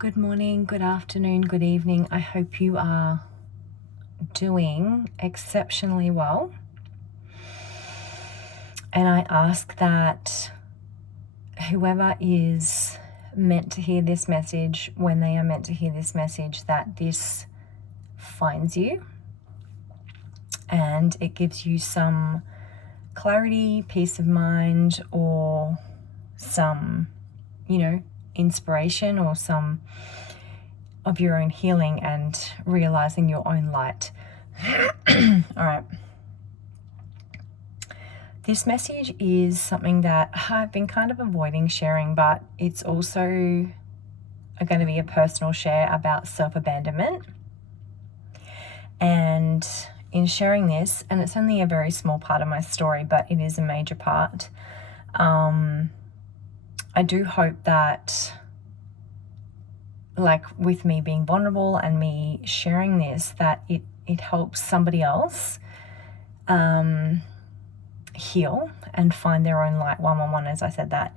Good morning, good afternoon, good evening. I hope you are doing exceptionally well. And I ask that whoever is meant to hear this message, when they are meant to hear this message, that this finds you and it gives you some clarity, peace of mind, or some, inspiration or some of your own healing and realizing your own light. All right. This message is something that I've been kind of avoiding sharing, but it's also going to be a personal share about self-abandonment. And in sharing this, and it's only a very small part of my story, but it is a major part, I do hope that, like with me being vulnerable and me sharing this, that it helps somebody else heal and find their own light 111, as I said that,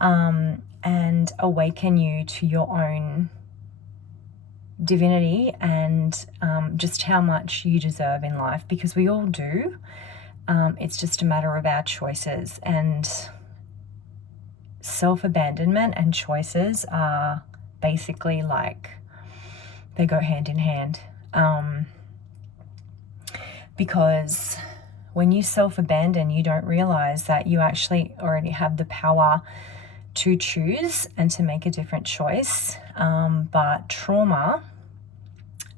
and awaken you to your own divinity and just how much you deserve in life, because we all do. It's just a matter of our choices, and self-abandonment and choices are basically like they go hand in hand, because when you self-abandon, you don't realize that you actually already have the power to choose and to make a different choice, but trauma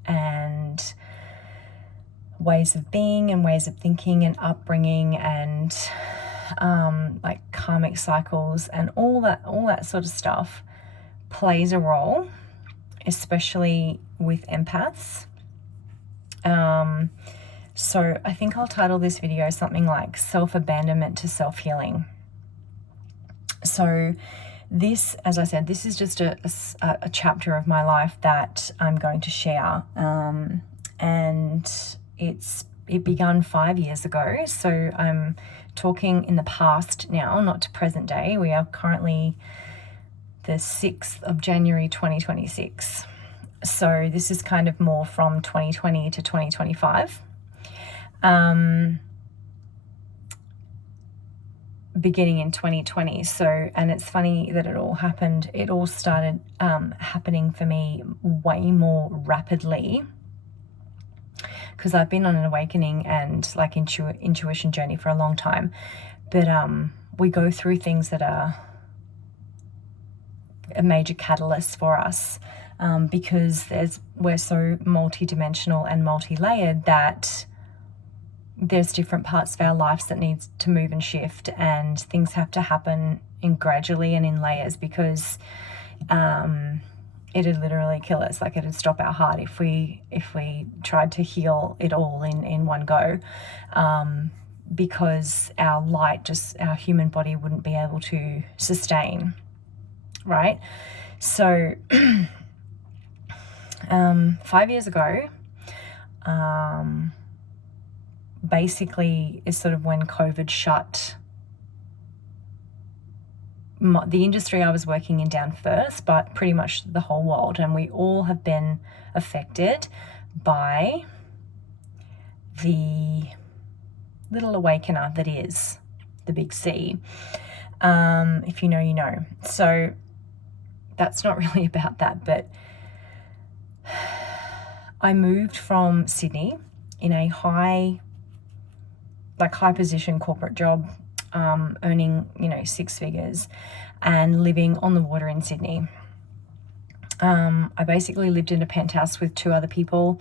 and ways of being and ways of thinking and upbringing and like karmic cycles and all that sort of stuff plays a role, especially with empaths. So I think I'll title this video something like Self-Abandonment to Self-Healing. So this, as I said, this is just a chapter of my life that I'm going to share, and it began 5 years ago. So I'm talking in the past now, not to present day. We are currently the 6th of January 2026. So this is kind of more from 2020 to 2025. Beginning in 2020. So, and it's funny that it all started happening for me way more rapidly, because I've been on an awakening and like intuition journey for a long time. But we go through things that are a major catalyst for us, because we're so multidimensional and multi-layered that there's different parts of our lives that needs to move and shift, and things have to happen gradually and in layers, because it'd literally kill us. Like it'd stop our heart if we tried to heal it all in one go, because our light, just our human body, wouldn't be able to sustain, right? So 5 years ago, basically is sort of when COVID shut the industry I was working in down first, but pretty much the whole world. And we all have been affected by the little awakener that is the big C. If you know, you know. So that's not really about that, but I moved from Sydney in a high position corporate job, earning, 6 figures and living on the water in Sydney. I basically lived in a penthouse with 2 other people,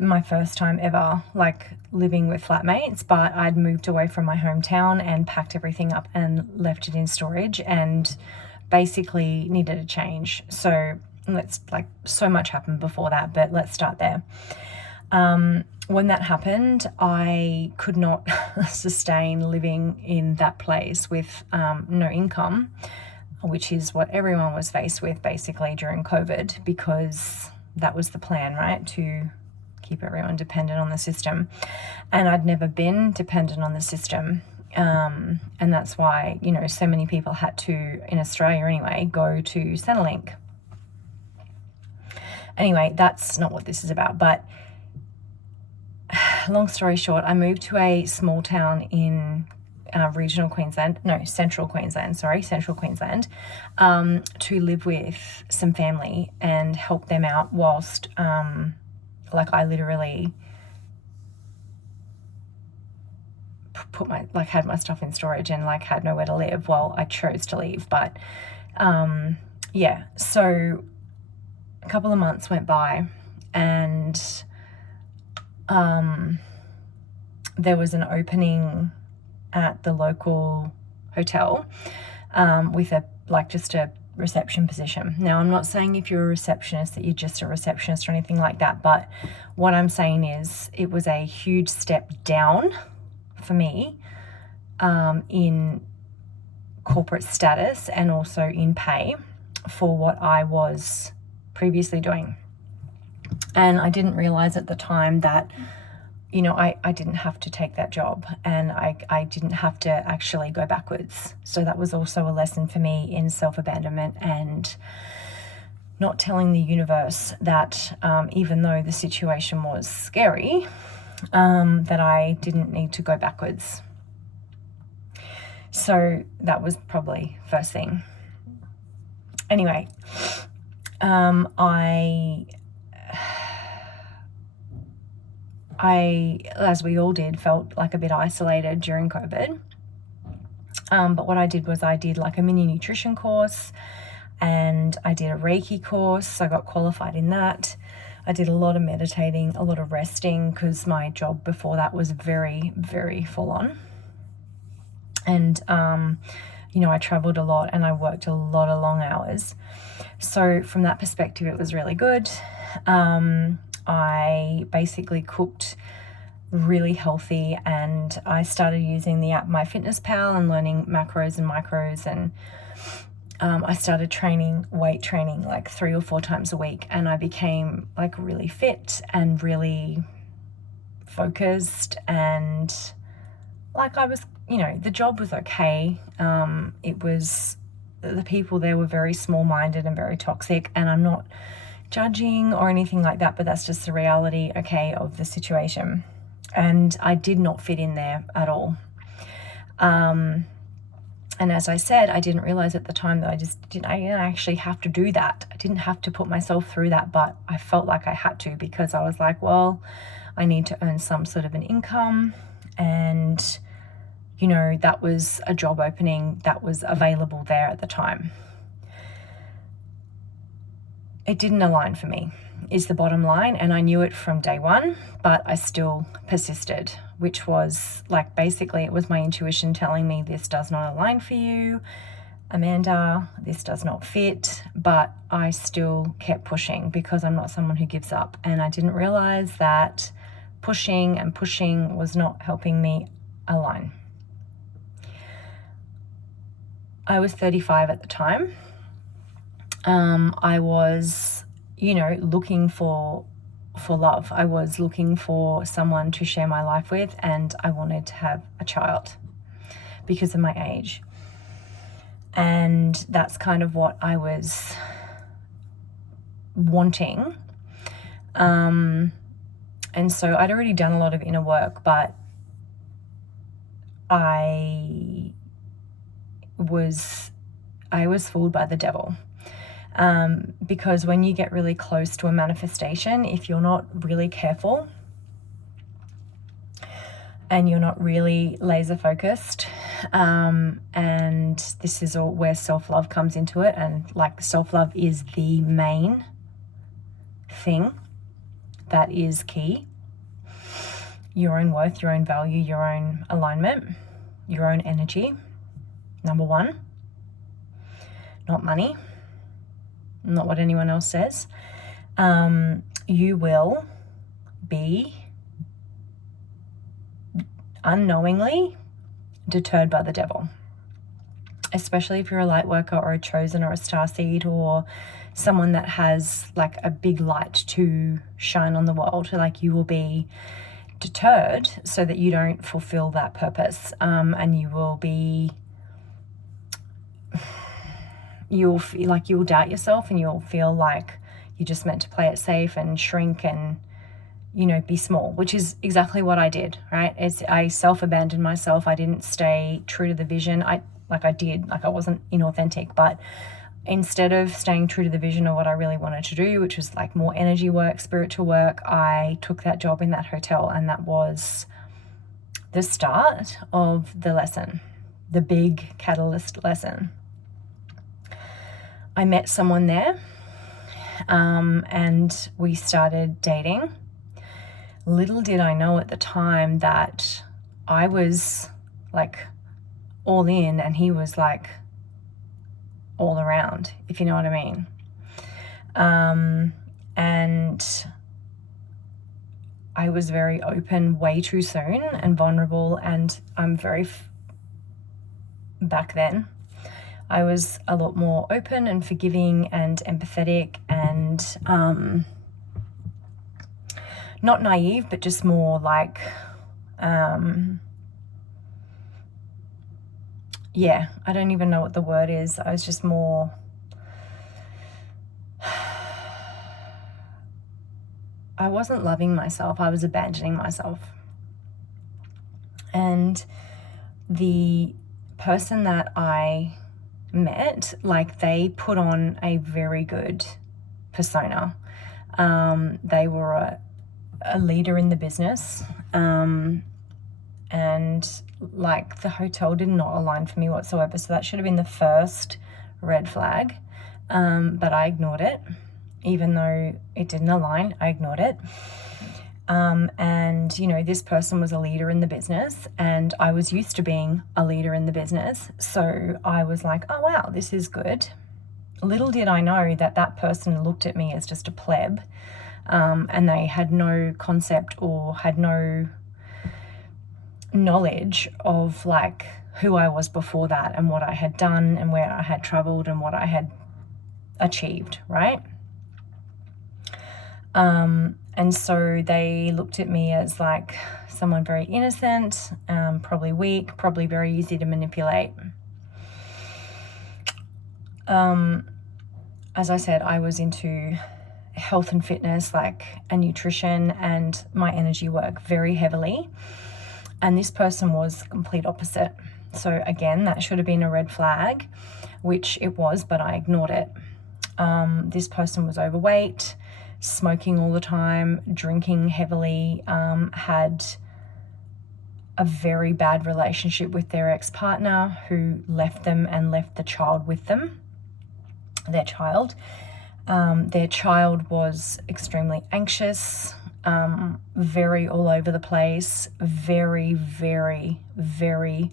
my first time ever, like living with flatmates, but I'd moved away from my hometown and packed everything up and left it in storage and basically needed a change. So so much happened before that, but let's start there. When that happened, I could not sustain living in that place with no income, which is what everyone was faced with basically during COVID, because that was the plan, right? To keep everyone dependent on the system. And I'd never been dependent on the system. And that's why, so many people had to, in Australia anyway, go to Centrelink. Anyway, that's not what this is about. But long story short, I moved to a small town in central Queensland, to live with some family and help them out whilst, I literally had my stuff in storage and had nowhere to live while I chose to leave. But so a couple of months went by, and there was an opening at the local hotel with just a reception position. Now, I'm not saying if you're a receptionist that you're just a receptionist or anything like that, but what I'm saying is it was a huge step down for me in corporate status and also in pay for what I was previously doing. And I didn't realize at the time that, I didn't have to take that job, and I didn't have to actually go backwards. So that was also a lesson for me in self-abandonment and not telling the universe that even though the situation was scary, that I didn't need to go backwards. So that was probably first thing. Anyway, I, as we all did, felt a bit isolated during COVID. But what I did was I did a mini nutrition course, and I did a Reiki course. I got qualified in that. I did a lot of meditating, a lot of resting, because my job before that was very, very full on. And, I traveled a lot and I worked a lot of long hours. So from that perspective, it was really good. I basically cooked really healthy, and I started using the app MyFitnessPal and learning macros and micros, and I started weight training 3 or 4 times a week, and I became really fit and really focused, and I was, the job was okay. The people there were very small-minded and very toxic, and I'm not judging or anything like that, but that's just the reality, of the situation. And I did not fit in there at all. And as I said, I didn't realize at the time that I didn't actually have to do that. I didn't have to put myself through that, but I felt like I had to, because I was well, I need to earn some sort of an income. And, that was a job opening that was available there at the time. It didn't align for me, is the bottom line, and I knew it from day one, but I still persisted, which was basically it was my intuition telling me, this does not align for you, Amanda, this does not fit. But I still kept pushing, because I'm not someone who gives up, and I didn't realize that pushing was not helping me align. I was 35 at the time. I was, looking for love. I was looking for someone to share my life with, and I wanted to have a child because of my age. And that's kind of what I was wanting. And so I'd already done a lot of inner work, but I was fooled by the devil. Because when you get really close to a manifestation, if you're not really careful and you're not really laser focused, and this is all where self-love comes into it, and self-love is the main thing that is key. Your own worth, your own value, your own alignment, your own energy, number one. Not money, not what anyone else says. You will be unknowingly deterred by the devil, especially if you're a light worker or a chosen or a starseed or someone that has a big light to shine on the world. You will be deterred so that you don't fulfill that purpose, and you'll feel you'll doubt yourself, and you'll feel you're just meant to play it safe and shrink and, be small, which is exactly what I did, right? I self-abandoned myself. I didn't stay true to the vision. I wasn't inauthentic, but instead of staying true to the vision of what I really wanted to do, which was like more energy work, spiritual work, I took that job in that hotel, and that was the start of the lesson, the big catalyst lesson. I met someone there, and we started dating. Little did I know at the time that I was like all in and he was like all around, if you know what I mean. And I was very open way too soon and vulnerable, and I'm back then, I was a lot more open and forgiving and empathetic and not naive, but just more like, I don't even know what the word is. I was just more, I wasn't loving myself. I was abandoning myself. And the person that I met, like, they put on a very good persona. They were a leader in the business, and like the hotel did not align for me whatsoever. So that should have been the first red flag, but I ignored it. Even though it didn't align, I ignored it. And this person was a leader in the business, and I was used to being a leader in the business. So I was like, oh wow, this is good. Little did I know that person looked at me as just a pleb, and they had no concept or had no knowledge of like who I was before that and what I had done and where I had traveled and what I had achieved, right? And so they looked at me as like someone very innocent, probably weak, probably very easy to manipulate. As I said, I was into health and fitness, and nutrition and my energy work very heavily. And this person was the complete opposite. So again, that should have been a red flag, which it was, but I ignored it. This person was overweight, smoking all the time, drinking heavily, had a very bad relationship with their ex-partner who left them and left the child with them, their child. Their child was extremely anxious, very all over the place, very, very, very,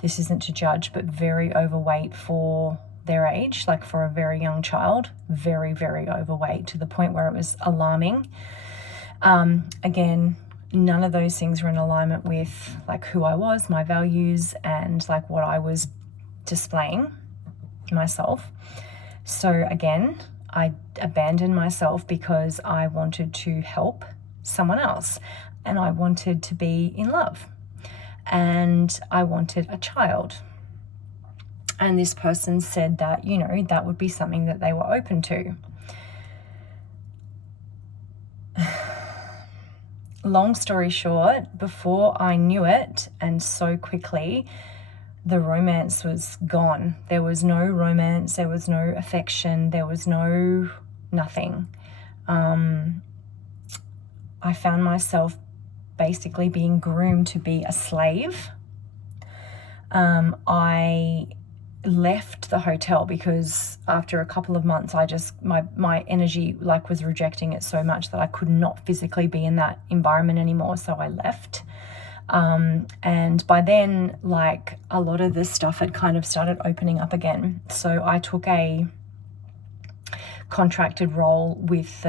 this isn't to judge, but very overweight for their age, like for a very young child, very, very overweight to the point where it was alarming. Again, none of those things were in alignment with like who I was, my values, and like what I was displaying myself. So again, I abandoned myself because I wanted to help someone else, and I wanted to be in love, and I wanted a child. And this person said that, that would be something that they were open to. Long story short, before I knew it, and so quickly, the romance was gone. There was no romance, there was no affection, there was nothing. I found myself basically being groomed to be a slave. I left the hotel because after a couple of months, my energy was rejecting it so much that I could not physically be in that environment anymore. So I left. And by then, a lot of this stuff had kind of started opening up again. So I took a contracted role with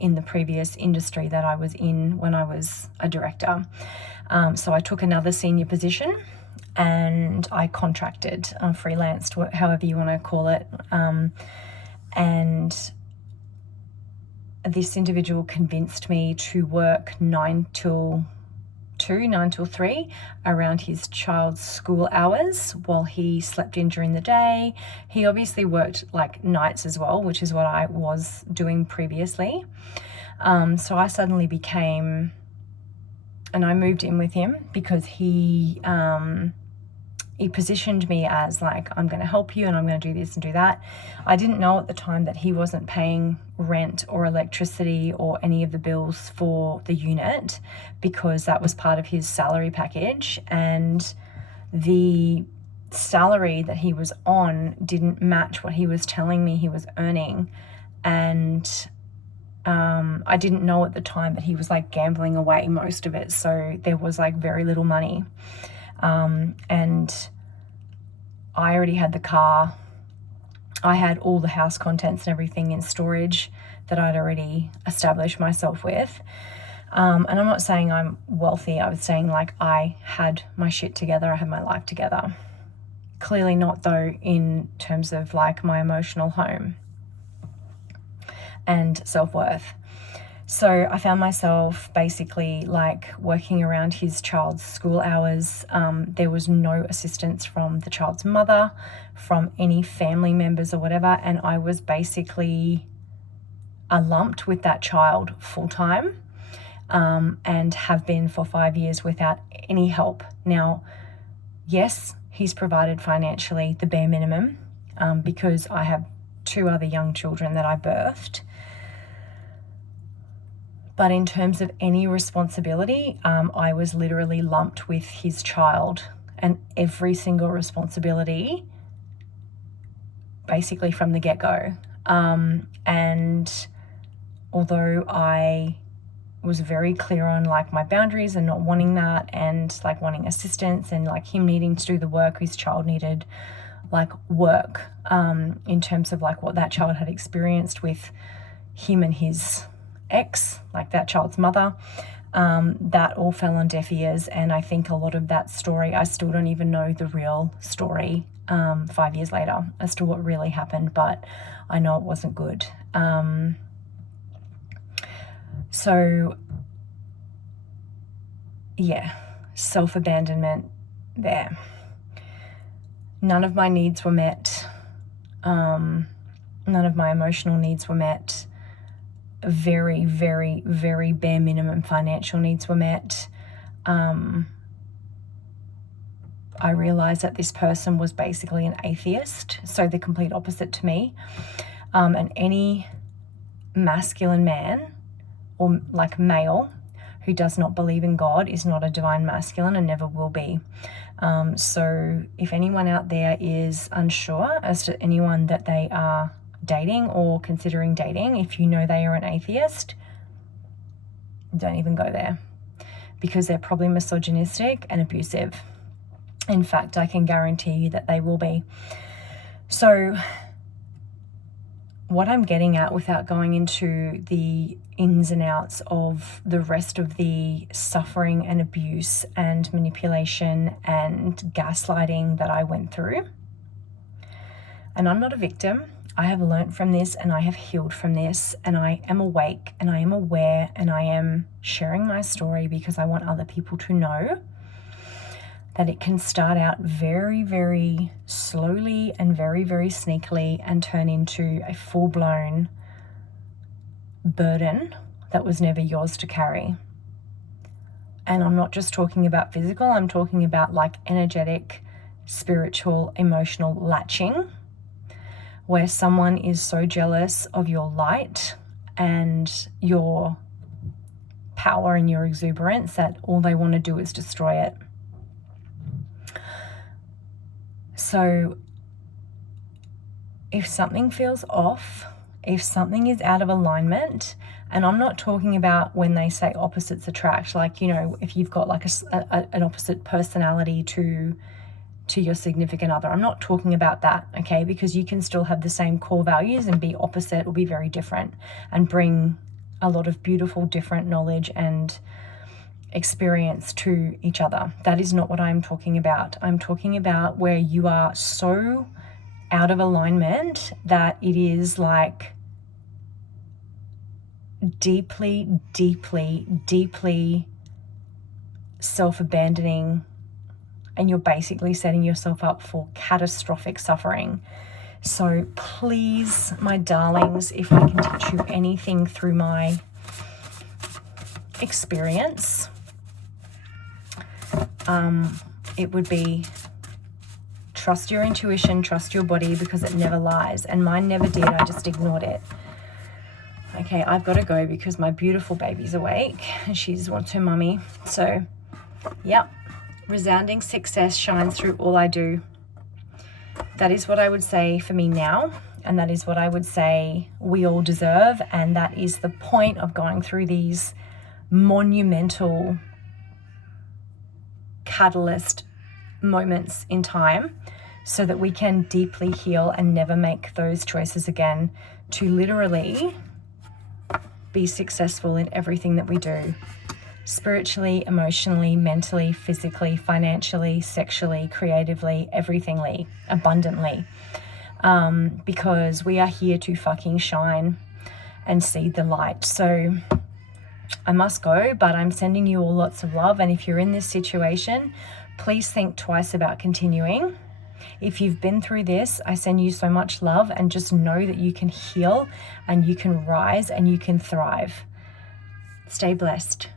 in the previous industry that I was in when I was a director. So I took another senior position, and I contracted, freelanced, however you want to call it. And this individual convinced me to work 9 till 9 till 3, around his child's school hours while he slept in during the day. He obviously worked like nights as well, which is what I was doing previously. So I suddenly became, and I moved in with him because he positioned me as like, I'm going to help you and I'm going to do this and do that. I didn't know at the time that he wasn't paying rent or electricity or any of the bills for the unit, because that was part of his salary package, and the salary that he was on didn't match what he was telling me he was earning. And I didn't know at the time that he was like gambling away most of it, so there was like very little money. And I already had the car. I had all the house contents and everything in storage that I'd already established myself with. And I'm not saying I'm wealthy. I was saying like I had my shit together. I had my life together. Clearly not though in terms of like my emotional home and self-worth. So I found myself basically like working around his child's school hours. There was no assistance from the child's mother, from any family members or whatever. And I was basically lumped with that child full time, and have been for 5 years without any help. Now, yes, he's provided financially the bare minimum, because I have 2 other young children that I birthed. But in terms of any responsibility, I was literally lumped with his child, and every single responsibility basically from the get-go. And although I was very clear on like my boundaries and not wanting that, and like wanting assistance and like him needing to do the work, his child needed like work, in terms of like what that child had experienced with him and his ex, like that child's mother, that all fell on deaf ears. And I think a lot of that story, I still don't even know the real story 5 years later as to what really happened, but I know it wasn't good. So yeah, self-abandonment there. None of my needs were met. None of my emotional needs were met. Very, very, very bare minimum financial needs were met. I realized that this person was basically an atheist, so the complete opposite to me. And any masculine man or like male who does not believe in God is not a divine masculine and never will be. So if anyone out there is unsure as to anyone that they are dating or considering dating, if you know they are an atheist, don't even go there, because they're probably misogynistic and abusive. In fact, I can guarantee you that they will be. So what I'm getting at, without going into the ins and outs of the rest of the suffering and abuse and manipulation and gaslighting that I went through, and I'm not a victim. I have learnt from this and I have healed from this, and I am awake and I am aware, and I am sharing my story because I want other people to know that it can start out very, very slowly and very, very sneakily and turn into a full-blown burden that was never yours to carry. And I'm not just talking about physical, I'm talking about like energetic, spiritual, emotional latching, where someone is so jealous of your light and your power and your exuberance that all they want to do is destroy it. So if something feels off, if something is out of alignment, and I'm not talking about when they say opposites attract, like, you know, if you've got like an opposite personality to your significant other. I'm not talking about that, okay? Because you can still have the same core values and be opposite or be very different and bring a lot of beautiful, different knowledge and experience to each other. That is not what I'm talking about. I'm talking about where you are so out of alignment that it is like deeply, deeply, deeply self-abandoning, and you're basically setting yourself up for catastrophic suffering. So please, my darlings, if I can teach you anything through my experience, it would be trust your intuition, trust your body, because it never lies. And mine never did. I just ignored it. Okay, I've got to go because my beautiful baby's awake and she wants her mummy. So, yep, resounding success shines through all I do. That is what I would say for me now, and that is what I would say we all deserve, and that is the point of going through these monumental catalyst moments in time, so that we can deeply heal and never make those choices again, to literally be successful in everything that we do. Spiritually, emotionally, mentally, physically, financially, sexually, creatively, everythingly, abundantly. Because we are here to fucking shine and see the light. So I must go, but I'm sending you all lots of love. And if you're in this situation, please think twice about continuing. If you've been through this, I send you so much love, and just know that you can heal and you can rise and you can thrive. Stay blessed.